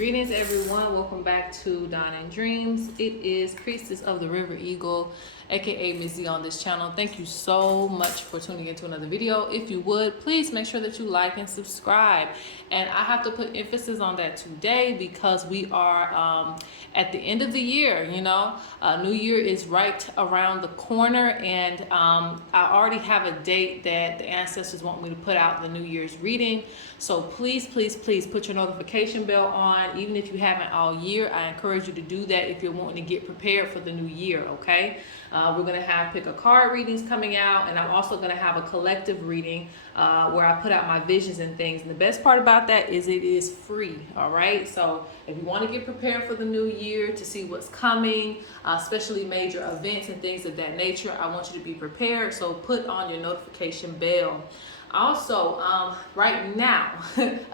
Greetings, everyone. Welcome back to Dawn and Dreams. It is Priestess of the River Eagle, aka Ms.Z on this channel. Thank you so much for tuning into another video. If you would, please make sure that you like and subscribe. And I have to put emphasis on that today because we are at the end of the year. New Year is right around the corner, and I already have a date that the ancestors want me to put out the New Year's reading. So please put your notification bell on. Even if you haven't all year, I encourage you to do that if you're wanting to get prepared for the new year, okay? We're going to have pick a card readings coming out, and I'm also going to have a collective reading where I put out my visions and things. And the best part about that is it is free, all right? So if you want to get prepared for the new year to see what's coming, especially major events and things of that nature, I want you to be prepared. So put on your notification bell. Also, right now,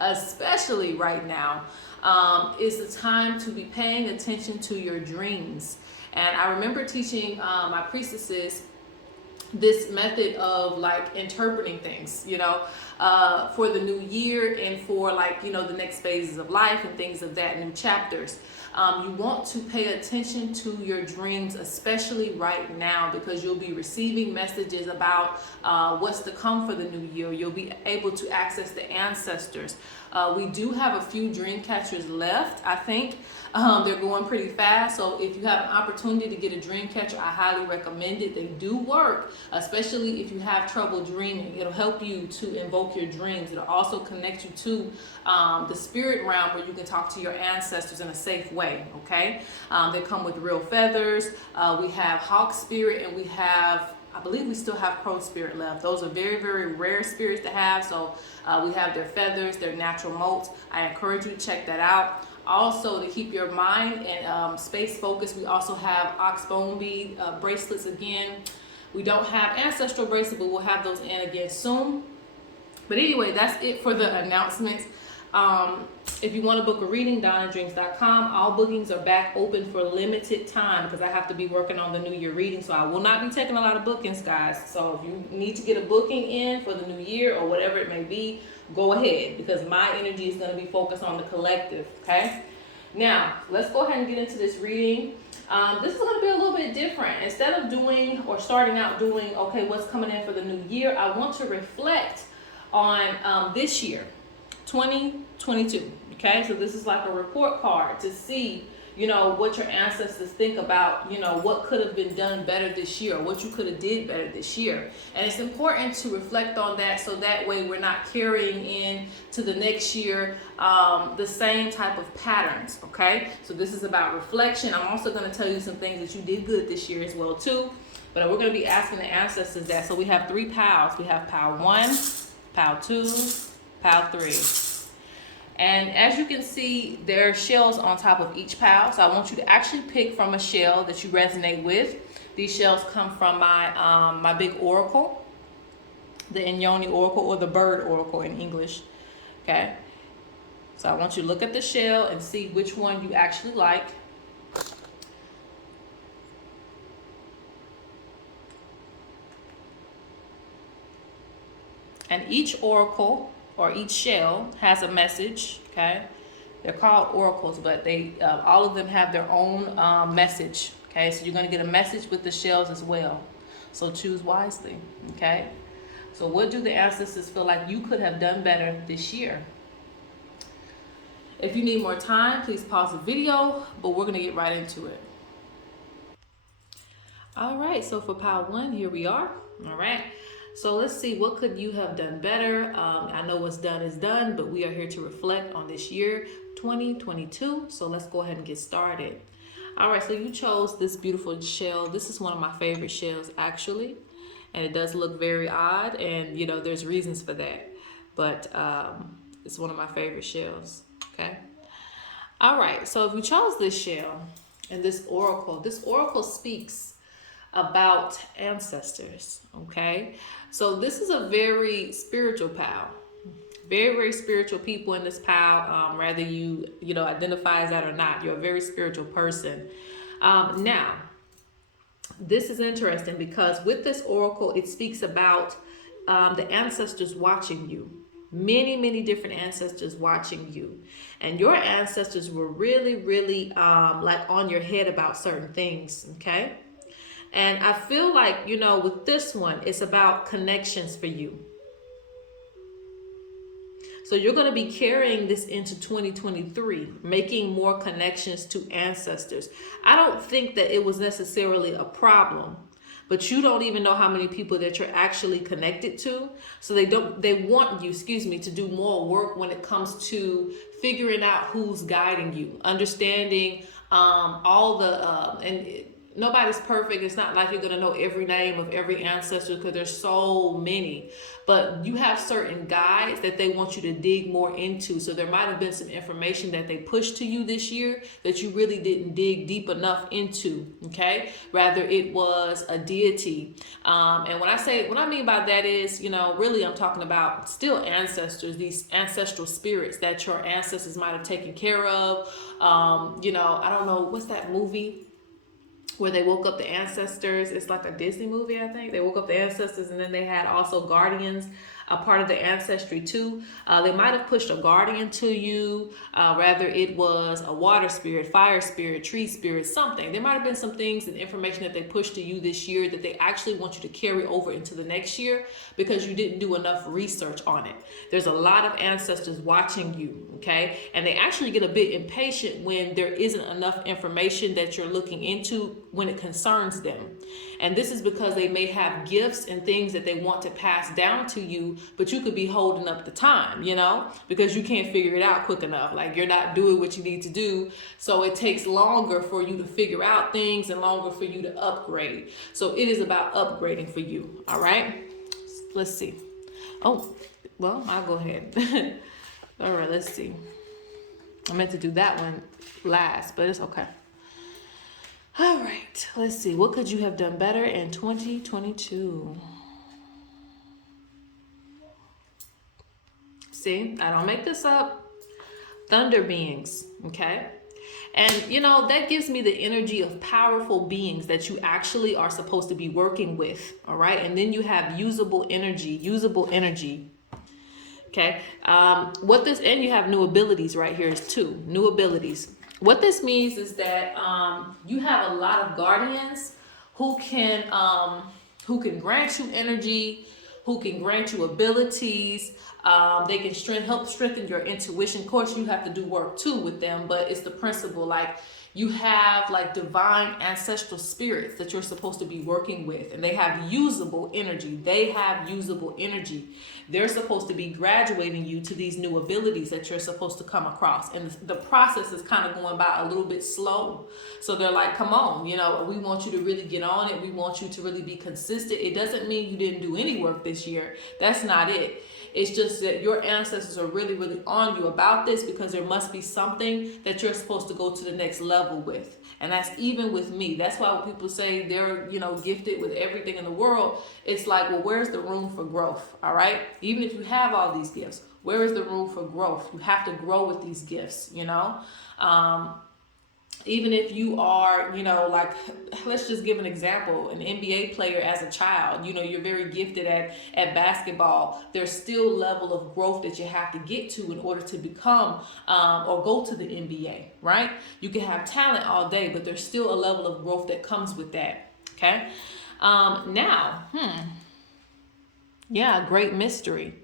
especially right now, is the time to be paying attention to your dreams. And I remember teaching my priestesses this method of like interpreting things, for the new year and for the next phases of life and things of that, new chapters. You want to pay attention to your dreams, especially right now, because you'll be receiving messages about what's to come for the new year. You'll be able to access the ancestors. We do have a few Dreamcatchers left, I think. They're going pretty fast, so if you have an opportunity to get a Dreamcatcher, I highly recommend it. They do work, especially if you have trouble dreaming. It'll help you to invoke your dreams. It'll also connect you to the spirit realm where you can talk to your ancestors in a safe way, okay? They come with real feathers. We have hawk spirit, and we have, I believe we still have crow spirit left. Those are very, very rare spirits to have. So we have their feathers, their natural motes. I encourage you to check that out. Also, to keep your mind and space focused, we also have oxbone bead bracelets again. We don't have ancestral bracelets, but we'll have those in again soon. But anyway, that's it for the announcements. If you want to book a reading, DonnaDreams.com. All bookings are back open for limited time because I have to be working on the New Year reading. So I will not be taking a lot of bookings, guys. So if you need to get a booking in for the new year or whatever it may be, go ahead, because my energy is going to be focused on the collective, okay? Now, let's go ahead and get into this reading. This is going to be a little bit different. Instead of doing or starting out doing, okay, what's coming in for the new year, I want to reflect on this year, 2022, okay? So this is like a report card to see, what your ancestors think about, what could have been done better this year, or what you could have did better this year. And it's important to reflect on that so that way we're not carrying in to the next year the same type of patterns, okay? So this is about reflection. I'm also going to tell you some things that you did good this year as well too. But we're going to be asking the ancestors that. So we have 3 pals. We have pal 1, pal 2, pal 3. And as you can see, there are shells on top of each pal. So I want you to actually pick from a shell that you resonate with. These shells come from my my big oracle, the Inyoni oracle, or the bird oracle in English. Okay. So I want you to look at the shell and see which one you actually like. And each oracle or each shell has a message, okay? They're called oracles, but they all of them have their own message, okay? So you're going to get a message with the shells as well. So choose wisely, okay? So what do the ancestors feel like you could have done better this year? If you need more time, please pause the video, but we're going to get right into it. All right, so for pile 1, here we are. All right. So let's see, what could you have done better? I know what's done is done, but we are here to reflect on this year, 2022. So let's go ahead and get started. All right, so you chose this beautiful shell. This is one of my favorite shells, actually. And it does look very odd, and there's reasons for that. But it's one of my favorite shells, okay? All right, so if you chose this shell and this oracle speaks about ancestors, okay? So this is a very spiritual pal. Very, very spiritual people in this pal, whether you identify as that or not. You're a very spiritual person. Now, this is interesting because with this oracle, it speaks about the ancestors watching you, many different ancestors watching you, and your ancestors were really like on your head about certain things. Okay. And I feel like, with this one, it's about connections for you. So you're going to be carrying this into 2023, making more connections to ancestors. I don't think that it was necessarily a problem, but you don't even know how many people that you're actually connected to. So they want you, to do more work when it comes to figuring out who's guiding you, understanding all the nobody's perfect. It's not like you're going to know every name of every ancestor because there's so many. But you have certain guides that they want you to dig more into. So there might have been some information that they pushed to you this year that you really didn't dig deep enough into. Okay? Rather, it was a deity. And what I mean by that is, really I'm talking about still ancestors, these ancestral spirits that your ancestors might have taken care of. I don't know, what's that movie where they woke up the ancestors? It's like a Disney movie, I think. They woke up the ancestors, and then they had also guardians, a part of the ancestry too. They might have pushed a guardian to you. Rather, it was a water spirit, fire spirit, tree spirit, something. There might have been some things and information that they pushed to you this year that they actually want you to carry over into the next year because you didn't do enough research on it. There's a lot of ancestors watching you, okay? And they actually get a bit impatient when there isn't enough information that you're looking into when it concerns them. And this is because they may have gifts and things that they want to pass down to you, but you could be holding up the time, because you can't figure it out quick enough. Like, you're not doing what you need to do. So it takes longer for you to figure out things and longer for you to upgrade. So it is about upgrading for you. All right. Let's see. Oh, well, I'll go ahead. All right, let's see. I meant to do that one last, but it's okay. All right, let's see. What could you have done better in 2022? See, I don't make this up. Thunder beings, okay? And, that gives me the energy of powerful beings that you actually are supposed to be working with, all right? And then you have usable energy, okay? And you have new abilities right here is too, new abilities. What this means is that you have a lot of guardians who can grant you energy, who can grant you abilities. They can help strengthen your intuition. Of course, you have to do work too with them, but it's the principle. Like, you have like divine ancestral spirits that you're supposed to be working with, and they have usable energy. They're supposed to be graduating you to these new abilities that you're supposed to come across. And the process is kind of going by a little bit slow. So they're like, come on, we want you to really get on it. We want you to really be consistent. It doesn't mean you didn't do any work this year. That's not it. It's just that your ancestors are really on you about this, because there must be something that you're supposed to go to the next level with. And that's even with me. That's why when people say they're, gifted with everything in the world, it's like, well, where's the room for growth? All right. Even if you have all these gifts, where is the room for growth? You have to grow with these gifts, even if you are, like, let's just give an example, an NBA player as a child, you're very gifted at basketball. There's still level of growth that you have to get to in order to become or go to the NBA, right? You can have talent all day, but there's still a level of growth that comes with that, okay? Great mystery.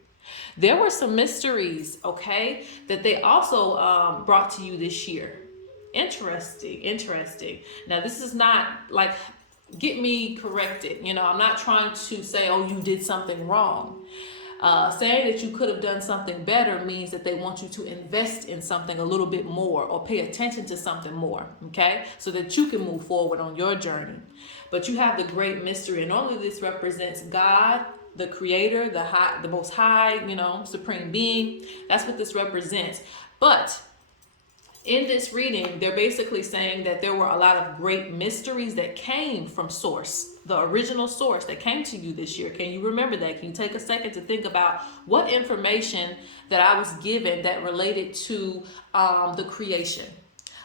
There were some mysteries, okay, that they also brought to you this year. Interesting. Now, this is not like, get me corrected. I'm not trying to say, oh, you did something wrong. Saying that you could have done something better means that they want you to invest in something a little bit more, or pay attention to something more, okay? So that you can move forward on your journey. But you have the great mystery, and normally this represents God, the creator, the most high, supreme being. That's what this represents. But in this reading, they're basically saying that there were a lot of great mysteries that came from source, the original source that came to you this year. Can you remember that? Can you take a second to think about what information that I was given that related to the creation?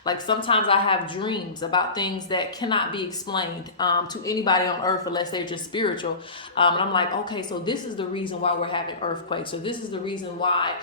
Like sometimes I have dreams about things that cannot be explained to anybody on earth unless they're just spiritual. And I'm like, okay, so this is the reason why we're having earthquakes. So this is the reason why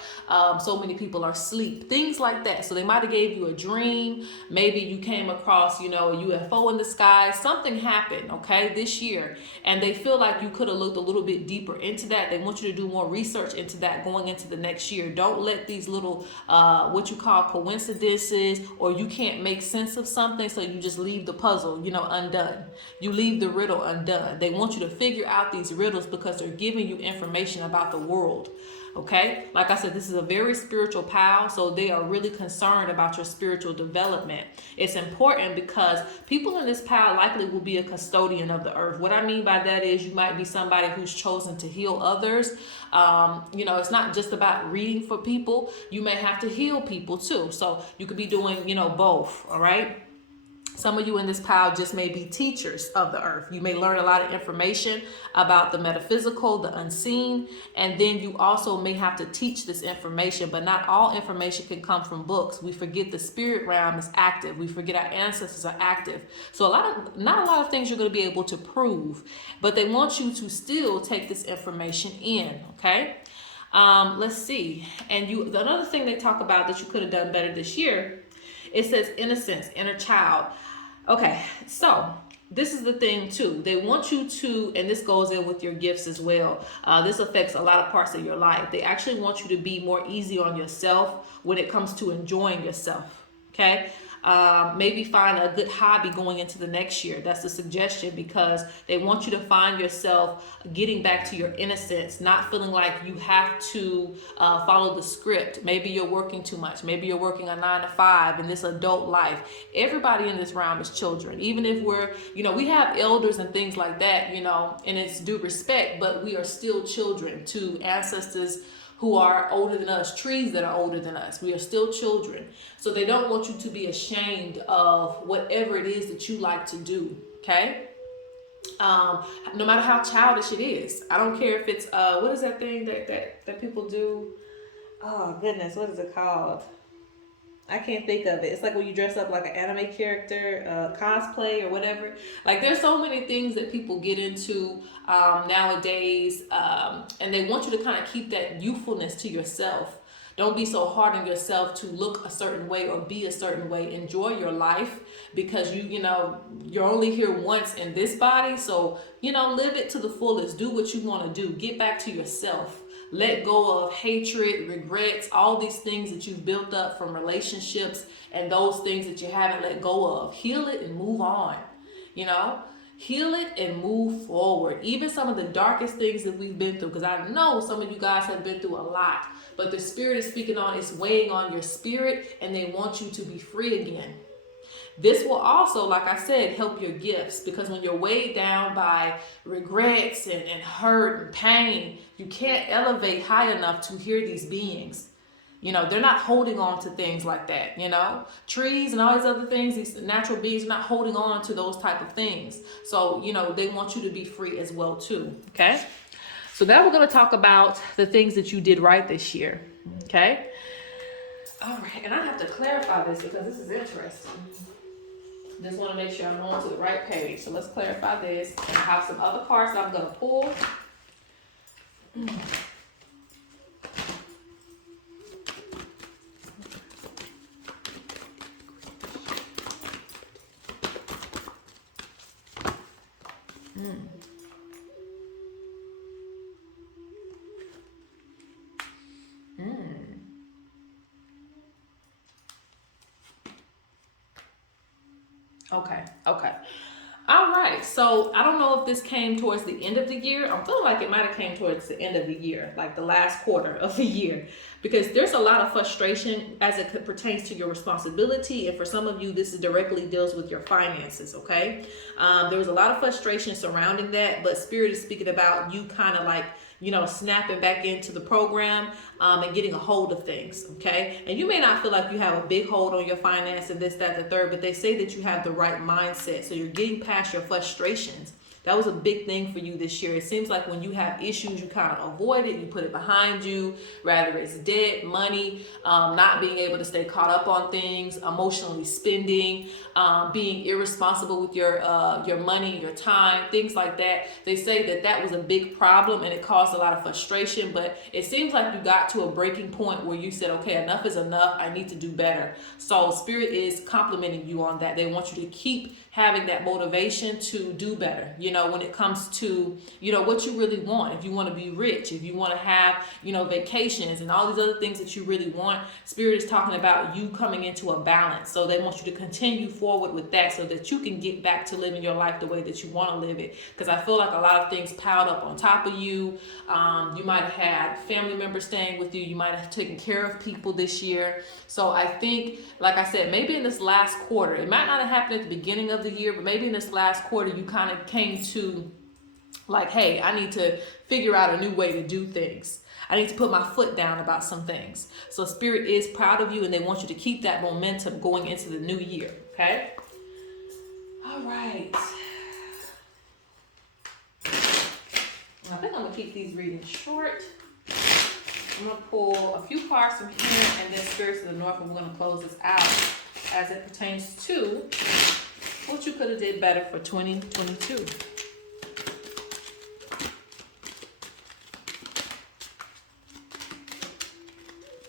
so many people are asleep. Things like that. So they might have gave you a dream. Maybe you came across, a UFO in the sky. Something happened, okay, this year. And they feel like you could have looked a little bit deeper into that. They want you to do more research into that going into the next year. Don't let these little, what you call coincidences, or you can't make sense of something, so you just leave the puzzle, undone. You leave the riddle undone. They want you to figure out these riddles because they're giving you information about the world. Okay, like I said, this is a very spiritual pal, so they are really concerned about your spiritual development. It's important because people in this pal likely will be a custodian of the earth. What I mean by that is you might be somebody who's chosen to heal others. It's not just about reading for people. You may have to heal people too. So you could be doing, both. All right. Some of you in this pile just may be teachers of the earth. You may learn a lot of information about the metaphysical, the unseen, and then you also may have to teach this information, but not all information can come from books. We forget the spirit realm is active. We forget our ancestors are active. So not a lot of things you're going to be able to prove, but they want you to still take this information in, okay? Let's see. And another thing they talk about that you could have done better this year, it says innocence, inner child. Okay, so this is the thing too. They want you to, and this goes in with your gifts as well. This affects a lot of parts of your life. They actually want you to be more easy on yourself when it comes to enjoying yourself. Okay. Maybe find a good hobby going into the next year. That's a suggestion because they want you to find yourself getting back to your innocence, not feeling like you have to follow the script. Maybe you're working too much. Maybe you're working a 9 to 5 in this adult life. Everybody in this realm is children. Even if we have elders and things like that, and it's due respect, but we are still children to ancestors who are older than us, trees that are older than us. We are still children. So they don't want you to be ashamed of whatever it is that you like to do, okay? No matter how childish it is. I don't care if it's, what is that thing that people do? Oh, goodness, what is it called? I can't think of it. It's like when you dress up like an anime character, cosplay or whatever. Like there's so many things that people get into nowadays, and they want you to kind of keep that youthfulness to yourself. Don't be so hard on yourself to look a certain way or be a certain way. Enjoy your life because you're only here once in this body. So, live it to the fullest. Do what you want to do. Get back to yourself. Let go of hatred, regrets, all these things that you've built up from relationships and those things that you haven't let go of. Heal it and move on. Heal it and move forward. Even some of the darkest things that we've been through, because I know some of you guys have been through a lot, but the spirit is speaking on, it's weighing on your spirit, and they want you to be free again. This will also, like I said, help your gifts, because when you're weighed down by regrets and hurt and pain, you can't elevate high enough to hear these beings. They're not holding on to things like that, trees and all these other things, these natural beings are not holding on to those type of things. So, they want you to be free as well too. Okay. So now we're going to talk about the things that you did right this year. Okay. All right. And I have to clarify this because this is interesting. Just want to make sure I'm on to the right page. So let's clarify this. And I have some other cards that I'm going to pull. Okay. All right. So I don't know if this came towards the end of the year. I'm feeling like it might have came towards the end of the year, like the last quarter of the year, because there's a lot of frustration as it pertains to your responsibility. And for some of you, this directly deals with your finances. Okay. There was a lot of frustration surrounding that, but Spirit is speaking about you kind of like, snapping back into the program and getting a hold of things, okay? And you may not feel like you have a big hold on your finances, this, that, the third, but they say that you have the right mindset. So you're getting past your frustrations. That was a big thing for you this year. It seems like when you have issues, you kind of avoid it, you put it behind you, rather it's debt, money, not being able to stay caught up on things, emotionally spending, being irresponsible with your money, your time, things like that. They say that that was a big problem and it caused a lot of frustration, but it seems like you got to a breaking point where you said, okay, enough is enough. I need to do better. So Spirit is complimenting you on that. They want you to keep having that motivation to do better, you know, when it comes to, you know, what you really want. If you want to be rich, if you want to have, you know, vacations and all these other things that you really want, Spirit is talking about you coming into a balance. So they want you to continue forward with that so that you can get back to living your life the way that you want to live it. Because I feel like a lot of things piled up on top of you. You might have had family members staying with you. You might have taken care of people this year. So I think, like I said, maybe in this last quarter, it might not have happened at the beginning of the year, but maybe in this last quarter, you kind of came to like, hey, I need to figure out a new way to do things. I need to put my foot down about some things. So Spirit is proud of you and they want you to keep that momentum going into the new year. Okay. All right. I think I'm going to keep these readings short. I'm going to pull a few cards from here and then Spirits of the North, and we're going to close this out as it pertains to what you could have did better for 2022.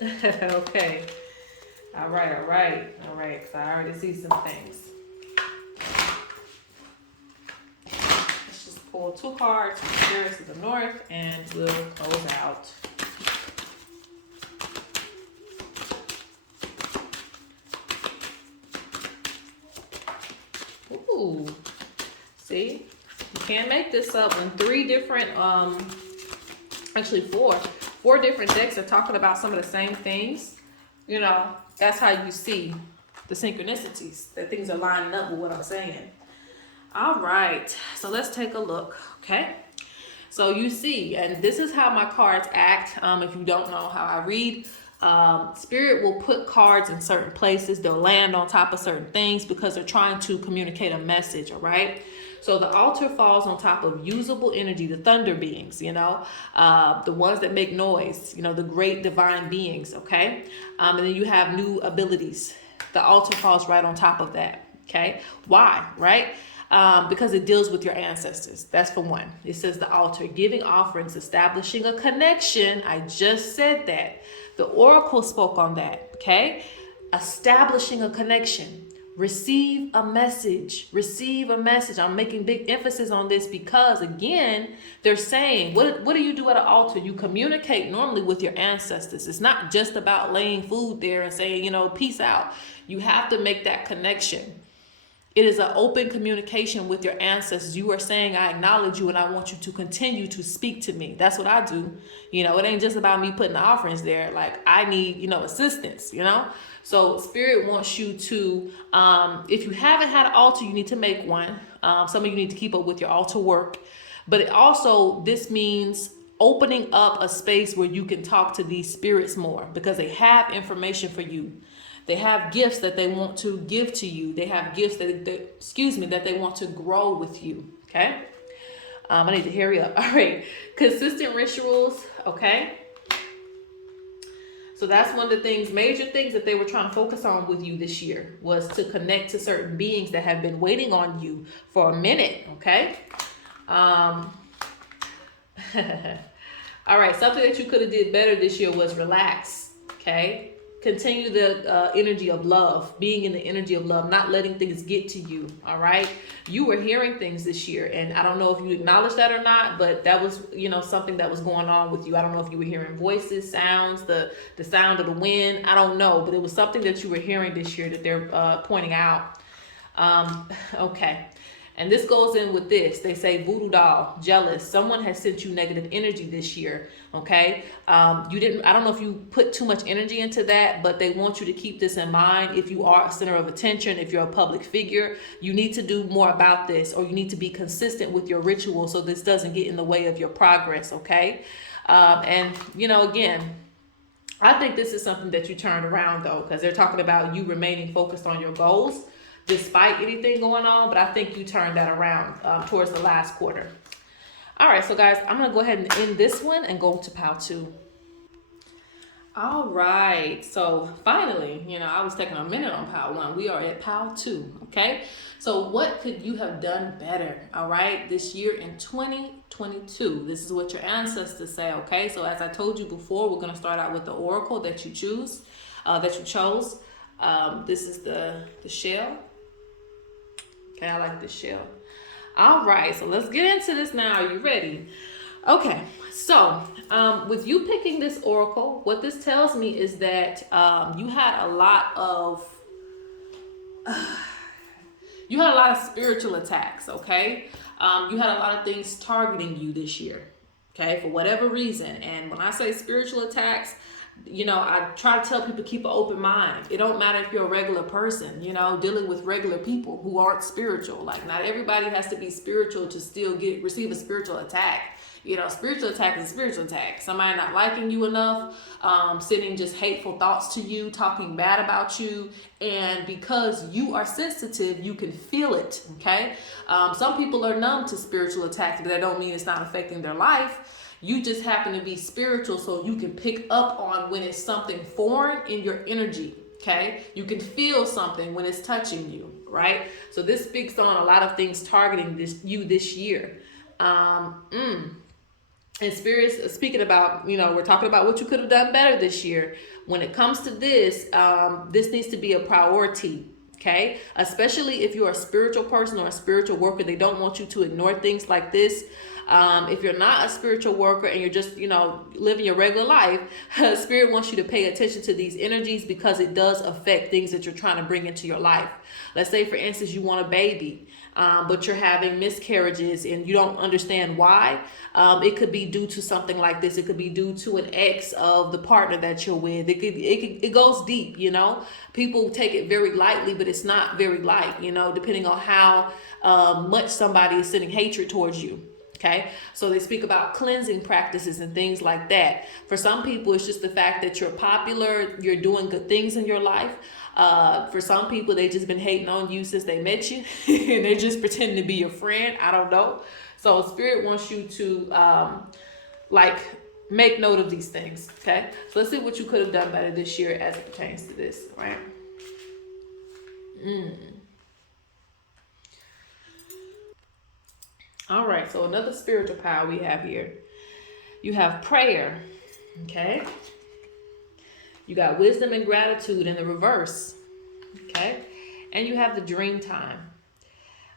Okay. All right. Because I already see some things. Let's just pull 2 cards from Spirits of the North and we'll close out. Ooh, see, you can't make this up when 3 different, actually 4 different decks are talking about some of the same things. You know, that's how you see the synchronicities, that things are lining up with what I'm saying. All right, so let's take a look, okay? So you see, and this is how my cards act. If you don't know how I read, Spirit will put cards in certain places. They'll land on top of certain things because they're trying to communicate a message, all right? So the altar falls on top of usable energy, the thunder beings, you know, the ones that make noise, you know, the great divine beings, okay? And then you have new abilities. The altar falls right on top of that, okay? Why, right? Because it deals with your ancestors. That's for one. It says the altar, giving offerings, establishing a connection. I just said that. The oracle spoke on that, okay? Establishing a connection. Receive a message. Receive a message. I'm making big emphasis on this because, again, they're saying, what do you do at an altar? You communicate normally with your ancestors. It's not just about laying food there and saying, you know, peace out. You have to make that connection. It is an open communication with your ancestors. You are saying, I acknowledge you and I want you to continue to speak to me. That's what I do. You know, it ain't just about me putting the offerings there. Like, I need, you know, assistance, you know? So Spirit wants you to, if you haven't had an altar, you need to make one. Some of you need to keep up with your altar work. But it also, this means opening up a space where you can talk to these spirits more because they have information for you. They have gifts that they want to give to you. They have gifts that they want to grow with you. Okay. I need to hurry up. All right. Consistent rituals. Okay. So that's one of the things, major things that they were trying to focus on with you this year was to connect to certain beings that have been waiting on you for a minute. Okay. All right. Something that you could have did better this year was relax. Okay. Continue the energy of love, being in the energy of love, not letting things get to you, all right? You were hearing things this year, and I don't know if you acknowledge that or not, but that was, you know, something that was going on with you. I don't know if you were hearing voices, sounds, the sound of the wind. I don't know, but it was something that you were hearing this year that they're pointing out. Okay. And this goes in with this. They say voodoo doll, jealous. Someone has sent you negative energy this year. Okay. I don't know if you put too much energy into that, but they want you to keep this in mind. If you are a center of attention, if you're a public figure, you need to do more about this, or you need to be consistent with your ritual so this doesn't get in the way of your progress. Okay. And you know, again, I think this is something that you turned around though, because they're talking about you remaining focused on your goals. despite anything going on, but I think you turned that around towards the last quarter. All right, so guys, I'm gonna go ahead and end this one and go to pile 2. All right, so finally, I was taking a minute on pile 1. We are at pile 2, okay? So what could you have done better, all right, this year in 2022? This is what your ancestors say, okay? So as I told you before, we're gonna start out with the oracle that you chose. This is the shell. Okay, I like this shell. All right, so let's get into this now. Are you ready? Okay, so with you picking this oracle, what this tells me is that you had a lot of spiritual attacks. Okay, you had a lot of things targeting you this year. Okay, for whatever reason. And when I say spiritual attacks, I try to tell people keep an open mind. It don't matter if you're a regular person, dealing with regular people who aren't spiritual. Like, not everybody has to be spiritual to still receive a spiritual attack. Spiritual attack is a spiritual attack. Somebody not liking you enough, sending just hateful thoughts to you, talking bad about you. And because you are sensitive, you can feel it, okay? Some people are numb to spiritual attacks, but that don't mean it's not affecting their life. You just happen to be spiritual, so you can pick up on when it's something foreign in your energy, okay? You can feel something when it's touching you, right? So this speaks on a lot of things targeting you this year. And Spirit's speaking about, we're talking about what you could have done better this year. When it comes to this, this needs to be a priority, okay? Especially if you're a spiritual person or a spiritual worker, they don't want you to ignore things like this. If you're not a spiritual worker and you're just, living your regular life, Spirit wants you to pay attention to these energies because it does affect things that you're trying to bring into your life. Let's say, for instance, you want a baby, but you're having miscarriages and you don't understand why. It could be due to something like this. It could be due to an ex of the partner that you're with. It goes deep, People take it very lightly, but it's not very light, depending on how much somebody is sending hatred towards you. Okay, so they speak about cleansing practices and things like that. For some people, it's just the fact that you're popular, you're doing good things in your life. For some people, they just been hating on you since they met you and they're just pretending to be your friend. I don't know. So Spirit wants you to make note of these things. Okay, so let's see what you could have done better this year as it pertains to this, right? All right, so another spiritual power we have here. You have prayer, okay? You got wisdom and gratitude in the reverse, okay? And you have the dream time.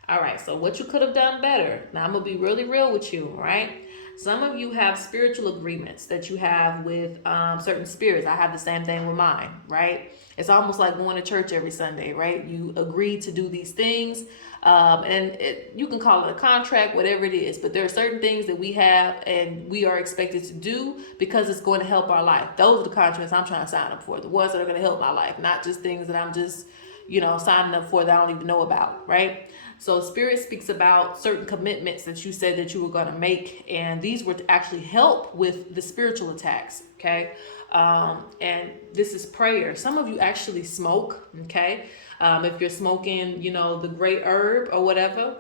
All right, so what you could have done better. Now, I'm going to be really real with you, right? Some of you have spiritual agreements that you have with certain spirits. I have the same thing with mine, right? It's almost like going to church every Sunday, right? You agree to do these things, you can call it a contract, whatever it is. But there are certain things that we have and we are expected to do because it's going to help our life. Those are the contracts I'm trying to sign up for, the ones that are going to help my life, not just things that I'm just, signing up for that I don't even know about, right? So Spirit speaks about certain commitments that you said that you were going to make, and these were to actually help with the spiritual attacks, okay? And this is prayer. Some of you actually smoke, okay? If you're smoking, the great herb or whatever,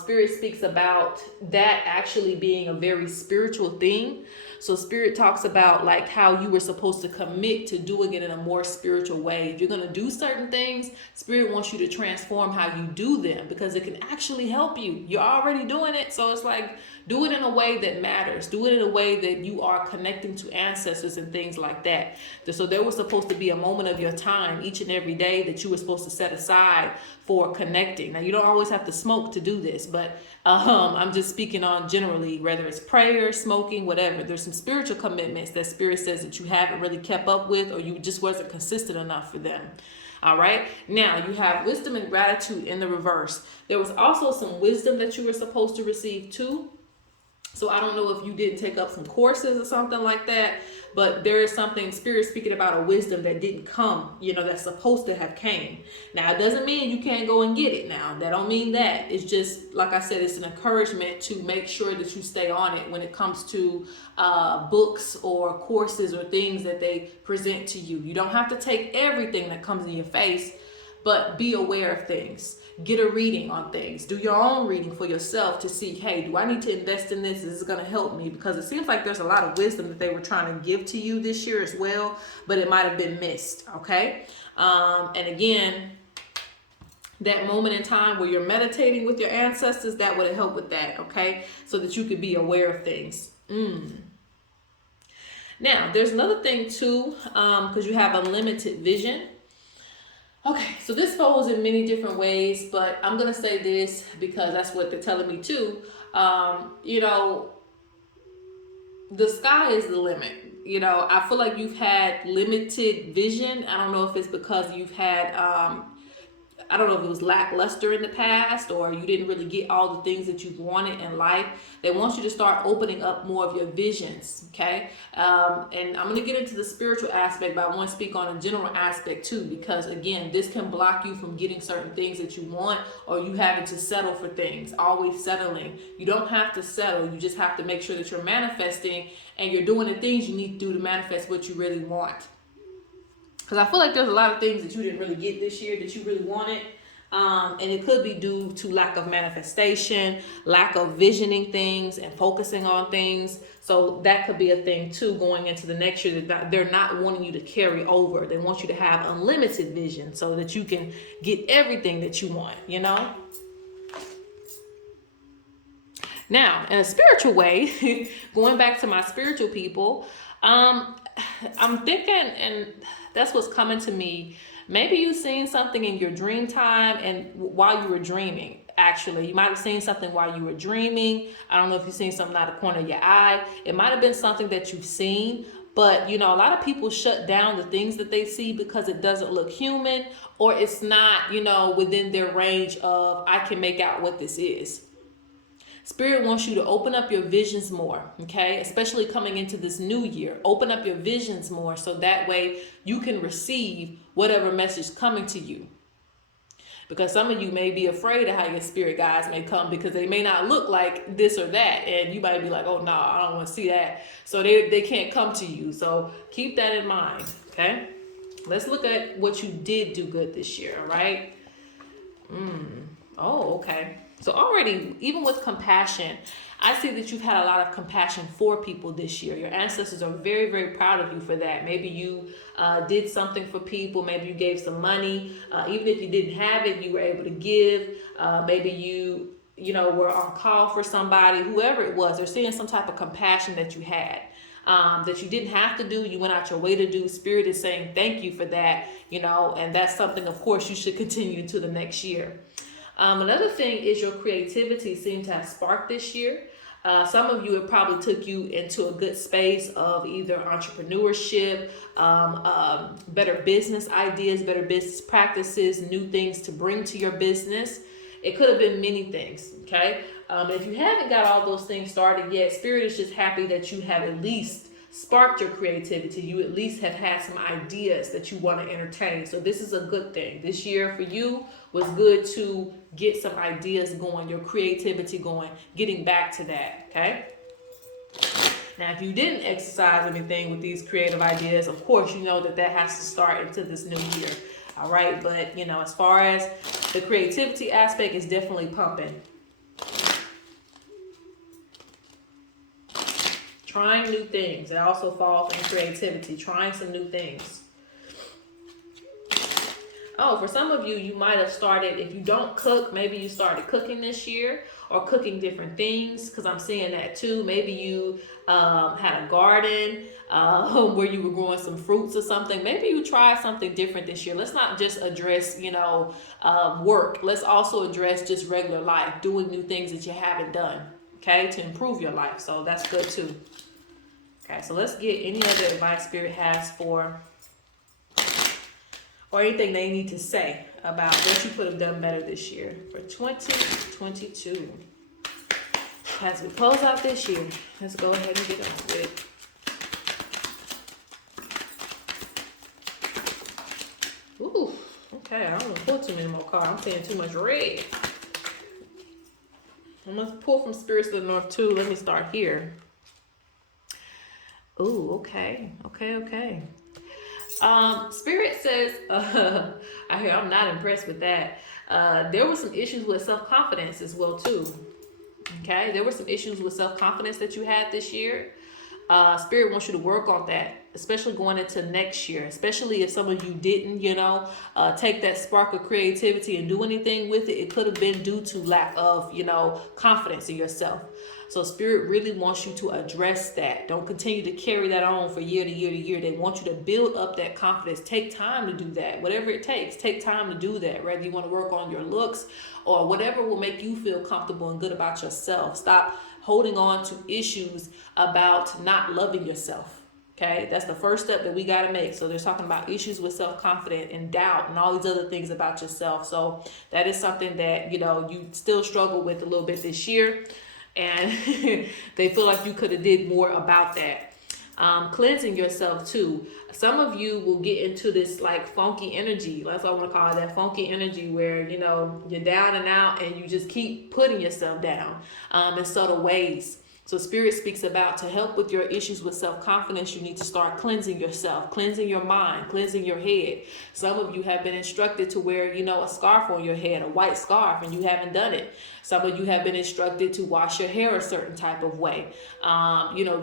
Spirit speaks about that actually being a very spiritual thing. So Spirit talks about like how you were supposed to commit to doing it in a more spiritual way. If you're going to do certain things, Spirit wants you to transform how you do them because it can actually help you. You're already doing it. So it's like, do it in a way that matters. Do it in a way that you are connecting to ancestors and things like that. So there was supposed to be a moment of your time each and every day that you were supposed to set aside for connecting. Now, you don't always have to smoke to do this, but I'm just speaking on generally, whether it's prayer, smoking, whatever. There's some spiritual commitments that Spirit says that you haven't really kept up with, or you just wasn't consistent enough for them. All right. Now you have wisdom and gratitude in the reverse. There was also some wisdom that you were supposed to receive too. So I don't know if you didn't take up some courses or something like that, but there is something Spirit speaking about a wisdom that didn't come, that's supposed to have came. Now, it doesn't mean you can't go and get it now. That don't mean that. It's just, like I said, it's an encouragement to make sure that you stay on it when it comes to books or courses or things that they present to you. You don't have to take everything that comes in your face. but be aware of things. Get a reading on things. Do your own reading for yourself to see, hey, do I need to invest in this? Is this going to help me? Because it seems like there's a lot of wisdom that they were trying to give to you this year as well, but it might have been missed, okay? And again, that moment in time where you're meditating with your ancestors, that would help with that, okay? So that you could be aware of things. Now, there's another thing too, because you have unlimited vision. Okay, so this folds in many different ways, but I'm going to say this because that's what they're telling me too. You know, the sky is the limit. You know, I feel like you've had limited vision. I don't know if it's because you've had I don't know if it was lackluster in the past or you didn't really get all the things that you wanted in life. They want you to start opening up more of your visions, okay? And I'm going to get into the spiritual aspect, but I want to speak on a general aspect too, because again, this can block you from getting certain things that you want, or you having to settle for things, always settling. You don't have to settle. You just have to make sure that you're manifesting and you're doing the things you need to do to manifest what you really want. Because I feel like there's a lot of things that you didn't really get this year that you really wanted. And it could be due to lack of manifestation, lack of visioning things and focusing on things. So that could be a thing too going into the next year, that they're not wanting you to carry over. They want you to have unlimited vision so that you can get everything that you want, you know? Now, in a spiritual way, going back to my spiritual people, I'm thinking, and that's what's coming to me. Maybe you've seen something in your dream time and while you were dreaming, actually. You might have seen something while you were dreaming. I don't know if you've seen something out of the corner of your eye. It might have been something that you've seen, but you know, a lot of people shut down the things that they see because it doesn't look human, or it's not, you know, within their range of, I can make out what this is. Spirit wants you to open up your visions more, okay? Especially coming into this new year. Open up your visions more so that way you can receive whatever message coming to you. Because some of you may be afraid of how your spirit guides may come because they may not look like this or that. And you might be like, oh, no, I don't want to see that. So they can't come to you. So keep that in mind, okay? Let's look at what you did do good this year, all right? Oh, okay. So already, even with compassion, I see that you've had a lot of compassion for people this year. Your ancestors are very, very proud of you for that. Maybe you did something for people. Maybe you gave some money. Even if you didn't have it, you were able to give. Maybe you know, were on call for somebody, whoever it was. They're seeing some type of compassion that you had. That you didn't have to do, you went out your way to do. Spirit is saying thank you for that, you know, and that's something, of course, you should continue to the next year. Another thing is your creativity seemed to have sparked this year. Some of you, it probably took you into a good space of either entrepreneurship, better business ideas, better business practices, new things to bring to your business. It could have been many things, okay? If you haven't got all those things started yet, Spirit is just happy that you have at least sparked your creativity. You at least have had some ideas that you want to entertain. So this is a good thing. This year for you was good to get some ideas going, your creativity going, getting back to that, okay? Now, if you didn't exercise anything with these creative ideas, of course, you know that has to start into this new year, all right? But, you know, as far as the creativity aspect is definitely pumping. Trying new things. It also falls in creativity. Trying some new things. Oh, for some of you, you might have started, if you don't cook, maybe you started cooking this year or cooking different things, because I'm seeing that too. Maybe you had a garden where you were growing some fruits or something. Maybe you tried something different this year. Let's not just address, you know, work. Let's also address just regular life, doing new things that you haven't done, okay, to improve your life. So that's good too. Okay, so let's get any other advice Spirit has for, or anything they need to say about what you could have done better this year for 2022. As we close out this year, let's go ahead and get on with it. Ooh, okay, I don't want to pull too many more cards. I'm seeing too much red. I'm going to pull from Spirits of the North too. Let me start here. Ooh, okay. Spirit says, I hear I'm not impressed with that. There were some issues with self-confidence as well too. Okay, there were some issues with self-confidence that you had this year. Spirit wants you to work on that, especially going into next year, especially if some of you didn't, take that spark of creativity and do anything with it. It could have been due to lack of, confidence in yourself. So Spirit really wants you to address that. Don't continue to carry that on for year to year to year. They want you to build up that confidence. Take time to do that. Whatever it takes, take time to do that. Whether you want to work on your looks or whatever will make you feel comfortable and good about yourself. Stop holding on to issues about not loving yourself. Okay, that's the first step that we got to make. So they're talking about issues with self-confidence and doubt and all these other things about yourself. So that is something that, you still struggle with a little bit this year. And they feel like you could have did more about that. Cleansing yourself too. Some of you will get into this like funky energy. That's what I want to call it, that funky energy where, you're down and out and you just keep putting yourself down in subtle ways. So Spirit speaks about to help with your issues with self-confidence, you need to start cleansing yourself, cleansing your mind, cleansing your head. Some of you have been instructed to wear, a scarf on your head, a white scarf, and you haven't done it. Some of you have been instructed to wash your hair a certain type of way,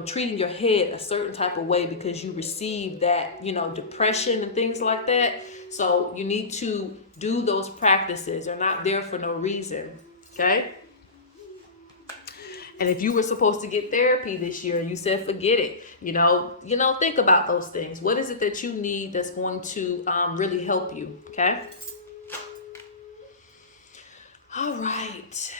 treating your head a certain type of way because you received that, depression and things like that. So you need to do those practices. They're not there for no reason, okay? And if you were supposed to get therapy this year, you said forget it. Think about those things. What is it that you need that's going to really help you? Okay. All right.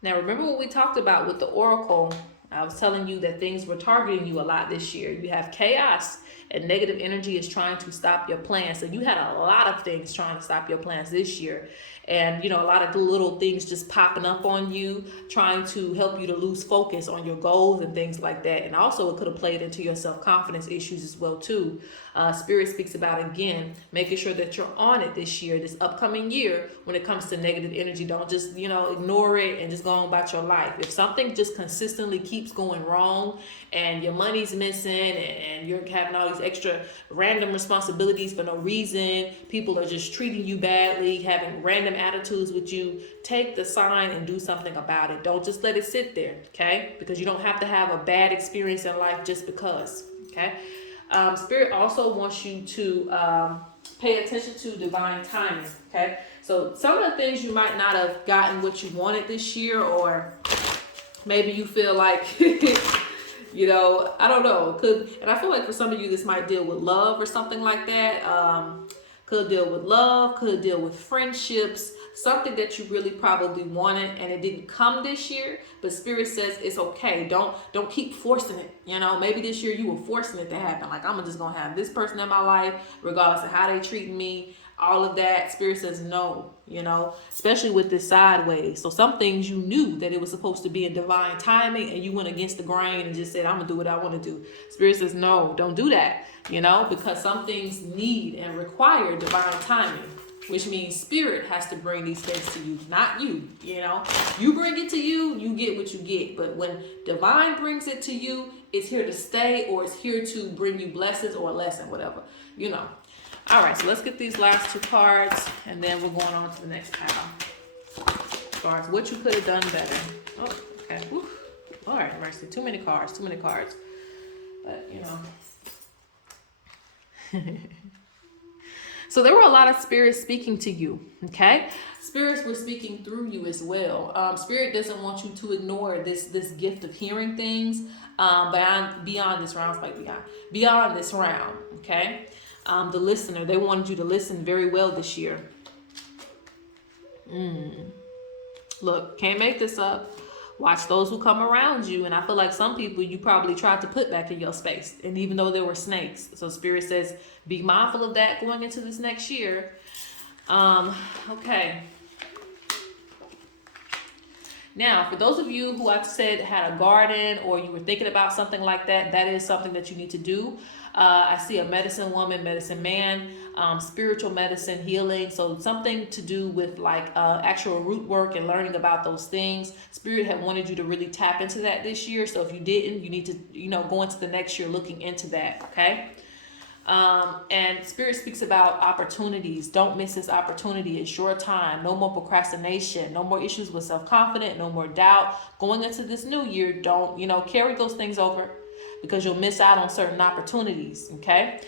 Now, remember what we talked about with the oracle. I was telling you that things were targeting you a lot this year. You have chaos and negative energy is trying to stop your plans. So you had a lot of things trying to stop your plans this year. And, a lot of little things just popping up on you, trying to help you to lose focus on your goals and things like that. And also it could have played into your self-confidence issues as well, too. Spirit speaks about, again, making sure that you're on it this year, this upcoming year, when it comes to negative energy. Don't just, ignore it and just go on about your life. If something just consistently keeps going wrong and your money's missing and you're having all these extra random responsibilities for no reason, people are just treating you badly, having random attitudes with you, take the sign and do something about it. Don't just let it sit there, okay? Because you don't have to have a bad experience in life just because, okay? Spirit also wants you to pay attention to divine timing, okay? So some of the things you might not have gotten what you wanted this year, or maybe you feel like, I don't know, and I feel like for some of you, this might deal with love or something like that. Could deal with love, could deal with friendships, something that you really probably wanted and it didn't come this year, but Spirit says it's okay. Don't keep forcing it. Maybe this year you were forcing it to happen. Like, I'm just gonna have this person in my life, regardless of how they treat me, all of that. Spirit says no, especially with this sideways. So some things you knew that it was supposed to be in divine timing and you went against the grain and just said, I'm gonna do what I want to do. Spirit says no, don't do that, because some things need and require divine timing, which means Spirit has to bring these things to you, not you. You bring it to you, you get what you get. But when divine brings it to you, it's here to stay, or it's here to bring you blessings or a lesson, whatever, All right, so let's get these last two cards, and then we're going on to the next pile. As far as what you could have done better. Oh, okay. Whew. All right, mercy. Too many cards. But, So there were a lot of spirits speaking to you, okay? Spirits were speaking through you as well. Spirit doesn't want you to ignore this gift of hearing things beyond this round, okay? The listener, they wanted you to listen very well this year. Look, can't make this up. Watch those who come around you. And I feel like some people you probably tried to put back in your space. And even though there were snakes. So Spirit says, be mindful of that going into this next year. Okay. Now, for those of you who I've said had a garden or you were thinking about something like that, that is something that you need to do. I see a medicine woman, medicine man, spiritual medicine, healing. So something to do with like actual root work and learning about those things. Spirit had wanted you to really tap into that this year. So if you didn't, you need to, go into the next year looking into that. Okay. And Spirit speaks about opportunities. Don't miss this opportunity. It's your time. No more procrastination. No more issues with self-confidence. No more doubt. Going into this new year, don't, carry those things over because you'll miss out on certain opportunities. Okay.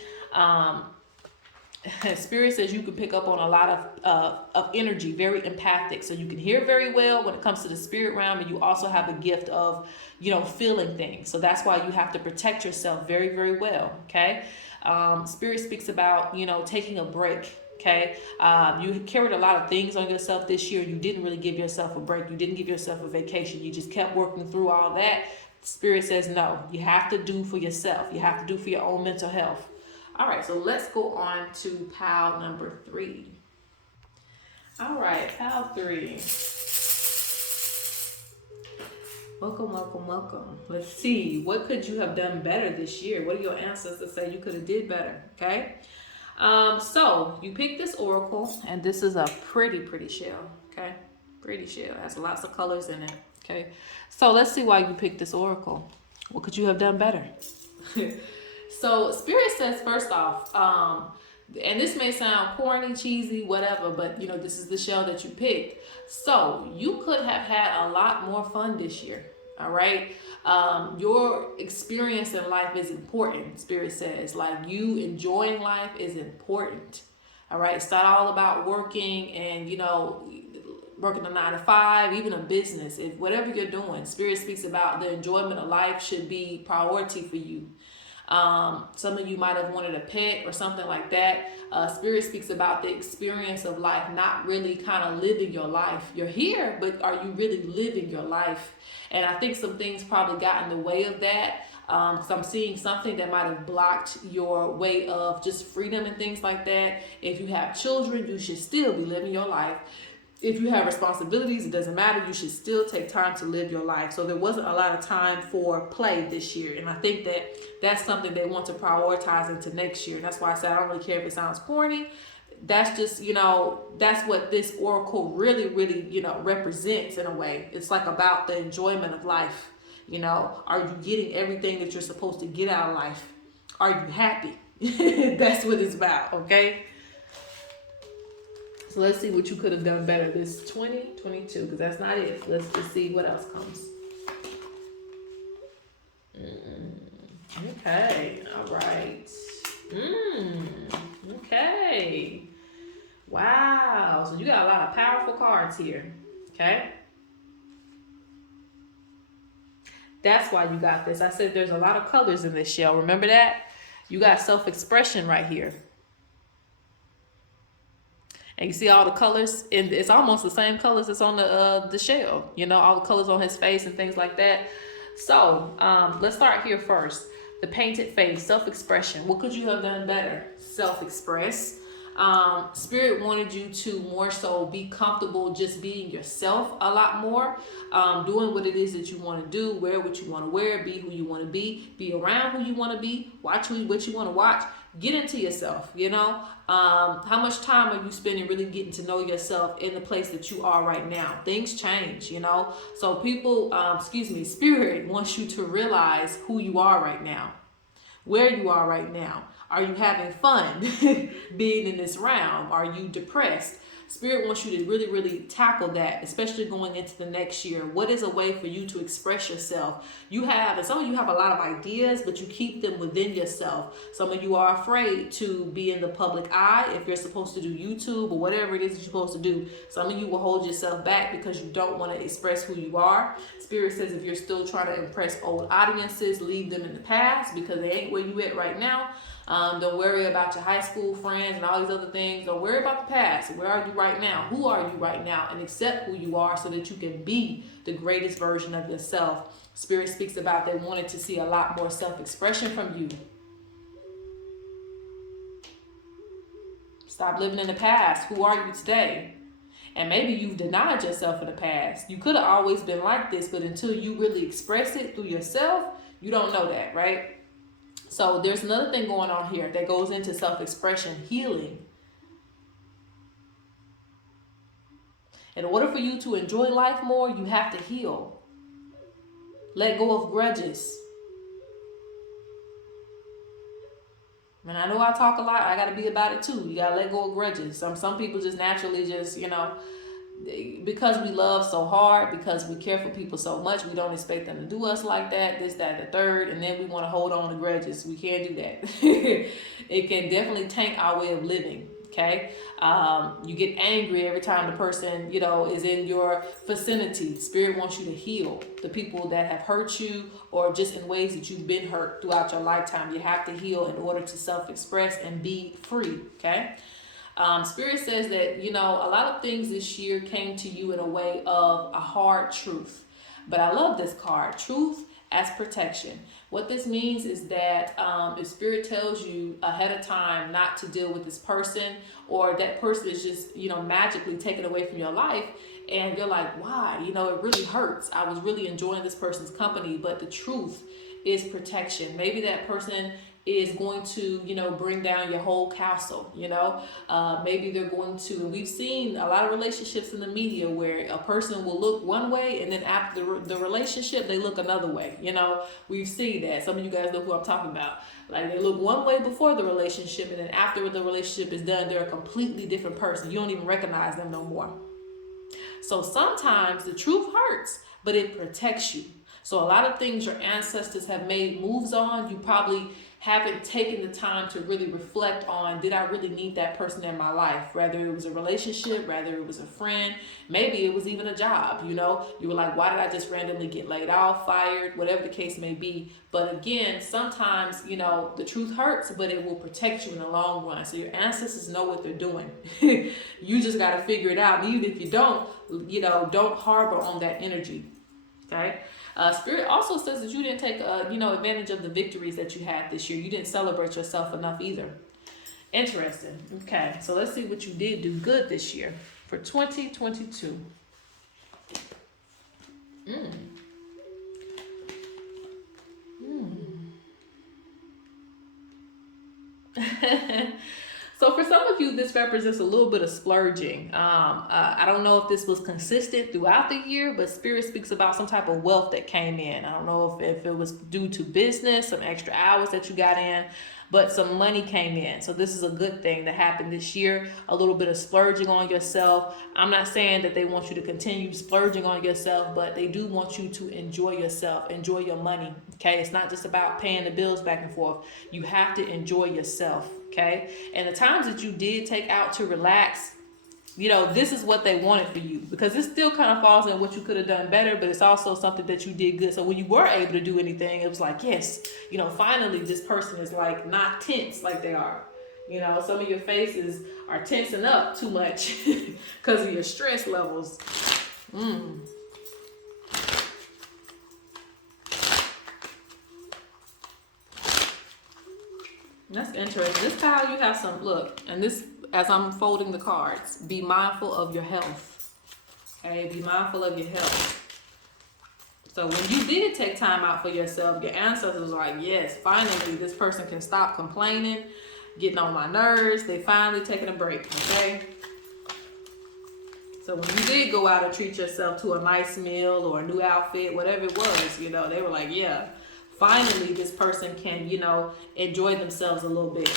Spirit says you can pick up on a lot of energy, very empathic. So you can hear very well when it comes to the spirit realm, and you also have a gift of, feeling things. So that's why you have to protect yourself very, very well. Okay. Spirit speaks about, taking a break. Okay. You carried a lot of things on yourself this year. You didn't really give yourself a break. You didn't give yourself a vacation. You just kept working through all that. Spirit says, no, you have to do for yourself. You have to do for your own mental health. All right, so let's go on to pile number 3. All right, pile 3. Welcome, welcome, welcome. Let's see, what could you have done better this year? What are your ancestors say you could have did better? Okay, so you picked this oracle, and this is a pretty shell. Okay, pretty shell. It has lots of colors in it. Okay, so let's see why you picked this oracle. What could you have done better? So Spirit says, first off, and this may sound corny, cheesy, whatever, but this is the shell that you picked. So you could have had a lot more fun this year. All right. Your experience in life is important. Spirit says, like, you enjoying life is important. All right. It's not all about working and, working a 9 to 5, even a business. If whatever you're doing, Spirit speaks about the enjoyment of life should be priority for you. Some of you might have wanted a pet or something like that. Spirit speaks about the experience of life, not really kind of living your life. You're here, but are you really living your life? And I think some things probably got in the way of that. Because I'm seeing something that might have blocked your way of just freedom and things like that. If you have children, you should still be living your life. If you have responsibilities, it doesn't matter. You should still take time to live your life. So there wasn't a lot of time for play this year. And I think that that's something they want to prioritize into next year. And that's why I said I don't really care if it sounds corny. That's just, that's what this oracle really, represents in a way. It's like about the enjoyment of life. Are you getting everything that you're supposed to get out of life? Are you happy? That's what it's about, okay? So let's see what you could have done better this 2022, because that's not it. Let's just see what else comes. Okay, all right. Okay. Wow, so you got a lot of powerful cards here, okay? That's why you got this. I said there's a lot of colors in this shell. Remember that? You got self-expression right here. And you see all the colors, and it's almost the same colors that's on the shell. All the colors on his face and things like that. So let's start here first. The painted face, self-expression. What could you have done better? Self-express. Spirit wanted you to more so be comfortable just being yourself a lot more, doing what it is that you want to do, wear what you want to wear, be who you want to be around who you want to be, watch what you want to watch. Get into yourself, how much time are you spending really getting to know yourself in the place that you are right now? Things change, so people, Spirit wants you to realize who you are right now, where you are right now. Are you having fun being in this realm? Are you depressed? Spirit wants you to really tackle that, especially going into the next year. What is a way for you to express yourself? And some of you have a lot of ideas, but you keep them within yourself. Some of you are afraid to be in the public eye if you're supposed to do YouTube or whatever it is that you're supposed to do. Some of you will hold yourself back because you don't want to express who you are. Spirit says if you're still trying to impress old audiences, leave them in the past because they ain't where you at right now. Don't worry about your high school friends and all these other things. Don't worry about the past. Where are you right now? Who are you right now? And accept who you are so that you can be the greatest version of yourself. Spirit speaks about they wanted to see a lot more self-expression from you. Stop living in the past. Who are you today? And maybe you've denied yourself in the past. You could have always been like this, but until you really express it through yourself, you don't know that, right? So there's another thing going on here that goes into self-expression, healing. In order for you to enjoy life more, you have to heal. Let go of grudges. And I know I talk a lot. I got to be about it too. You got to let go of grudges. Some people just naturally just, because we love so hard, because we care for people so much, we don't expect them to do us like that, this, that, the third, and then we want to hold on to grudges. We can't do that. It can definitely tank our way of living. Okay, you get angry every time the person, is in your vicinity. Spirit wants you to heal the people that have hurt you, or just in ways that you've been hurt throughout your lifetime. You have to heal in order to self-express and be free. Okay. Spirit says that, a lot of things this year came to you in a way of a hard truth. But I love this card, truth as protection. What this means is that if Spirit tells you ahead of time not to deal with this person, or that person is just, magically taken away from your life, and you're like, why? It really hurts. I was really enjoying this person's company, but the truth is protection. Maybe that person is going to, bring down your whole castle, maybe they're going to, and we've seen a lot of relationships in the media where a person will look one way and then after the relationship, they look another way. We've seen that. Some of you guys know who I'm talking about. Like, they look one way before the relationship, and then after the relationship is done, they're a completely different person. You don't even recognize them no more. So sometimes the truth hurts, but it protects you. So a lot of things your ancestors have made moves on, you probably haven't taken the time to really reflect on, did I really need that person in my life? Whether it was a relationship, whether it was a friend, maybe it was even a job, you were like, why did I just randomly get laid off, fired, whatever the case may be. But again, sometimes, the truth hurts, but it will protect you in the long run. So your ancestors know what they're doing. You just got to figure it out. And even if you don't, don't harbor on that energy. Okay. Spirit also says that you didn't take, advantage of the victories that you had this year. You didn't celebrate yourself enough either. Interesting. Okay, so let's see what you did do good this year for 2022. So for some of you, this represents a little bit of splurging. I don't know if this was consistent throughout the year, but Spirit speaks about some type of wealth that came in. I don't know if it was due to business, some extra hours that you got in, but some money came in. So this is a good thing that happened this year. A little bit of splurging on yourself. I'm not saying that they want you to continue splurging on yourself, but they do want you to enjoy yourself, enjoy your money. Okay, it's not just about paying the bills back and forth. You have to enjoy yourself. Okay, and the times that you did take out to relax, this is what they wanted for you, because it still kind of falls in what you could have done better, but it's also something that you did good. So when you were able to do anything, it was like, yes, finally this person is like not tense like they are. Some of your faces are tensing up too much because of your stress levels. That's interesting. This pile, you have some, look, and this, as I'm folding the cards, be mindful of your health. Okay, be mindful of your health. So when you did take time out for yourself, your ancestors was like, yes, finally this person can stop complaining, getting on my nerves. They finally taking a break, okay? So when you did go out and treat yourself to a nice meal or a new outfit, whatever it was, they were like, yeah, finally this person can, enjoy themselves a little bit.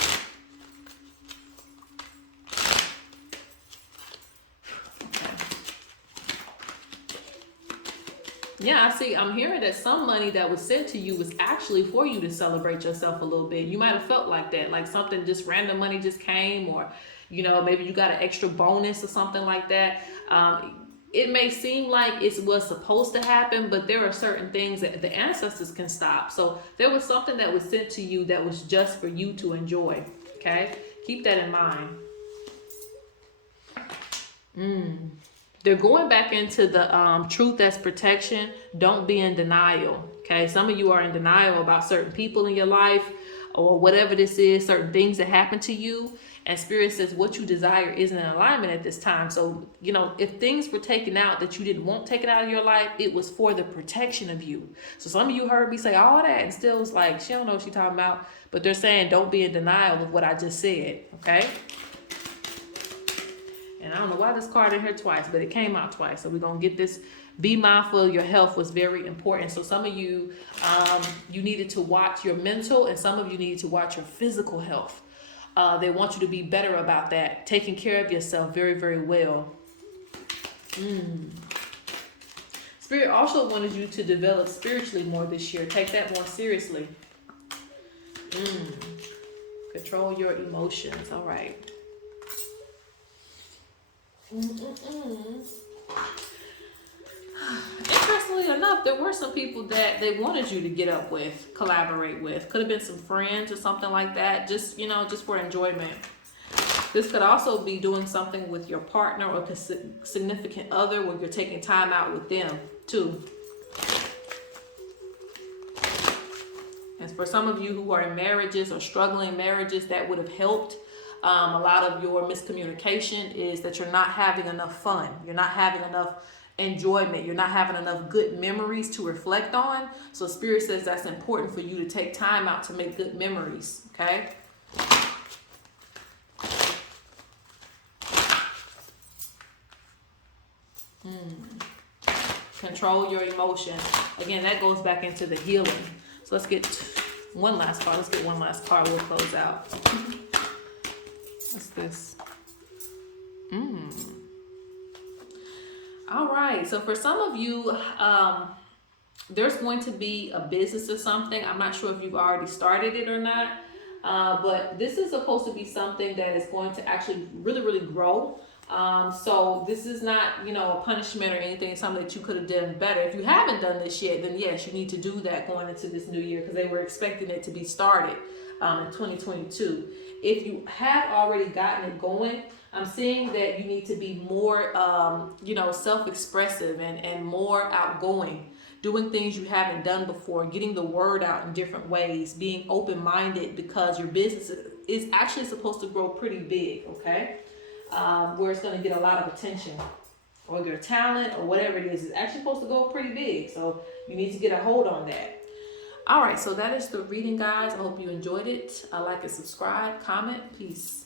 Yeah, I see. I'm hearing that some money that was sent to you was actually for you to celebrate yourself a little bit. You might have felt like that, like something, just random money just came, or, maybe you got an extra bonus or something like that. It may seem like it was supposed to happen, but there are certain things that the ancestors can stop. So there was something that was sent to you that was just for you to enjoy. Okay? Keep that in mind. They're going back into the truth as protection. Don't be in denial. Okay? Some of you are in denial about certain people in your life. or whatever this is, certain things that happen to you. And Spirit says what you desire isn't in alignment at this time. So, you know, if things were taken out that you didn't want taken out of your life, it was for the protection of you. So some of you heard me say all that and still was like, she don't know what she's talking about. But they're saying don't be in denial of what I just said, okay? And I don't know why this card in here twice, but it came out twice. So we're going to get this. Be mindful your health was very important. So some of you, you needed to watch your mental, and some of you needed to watch your physical health. They want you to be better about that, taking care of yourself very, very well. Spirit also wanted you to develop spiritually more this year. Take that more seriously. Control your emotions. All right. Interestingly enough, there were some people that they wanted you to get up with, collaborate with. Could have been some friends or something like that. Just, you know, just for enjoyment. This could also be doing something with your partner or significant other where you're taking time out with them too. And for some of you who are in marriages or struggling marriages, that would have helped. A lot of your miscommunication is that you're not having enough fun. You're not having enough enjoyment. You're not having enough good memories to reflect on. So Spirit says that's important for you to take time out to make good memories. Okay. Control your emotions. Again, that goes back into the healing. So let's get one last card. Let's get one last card. We'll close out. What's this? All right. So for some of you, there's going to be a business or something. I'm not sure if you've already started it or not. But this is supposed to be something that is going to actually really, really grow. So this is not, you know, a punishment or anything. It's something that you could have done better. If you haven't done this yet, then yes, you need to do that going into this new year because they were expecting it to be started in 2022. If you have already gotten it going, I'm seeing that you need to be more, you know, self-expressive and more outgoing, doing things you haven't done before, getting the word out in different ways, being open-minded because your business is actually supposed to grow pretty big, okay? Where it's going to get a lot of attention, or your talent or whatever it is actually supposed to go pretty big. So you need to get a hold on that. All right, so that is the reading, guys. I hope you enjoyed it. Like and subscribe, comment. Peace.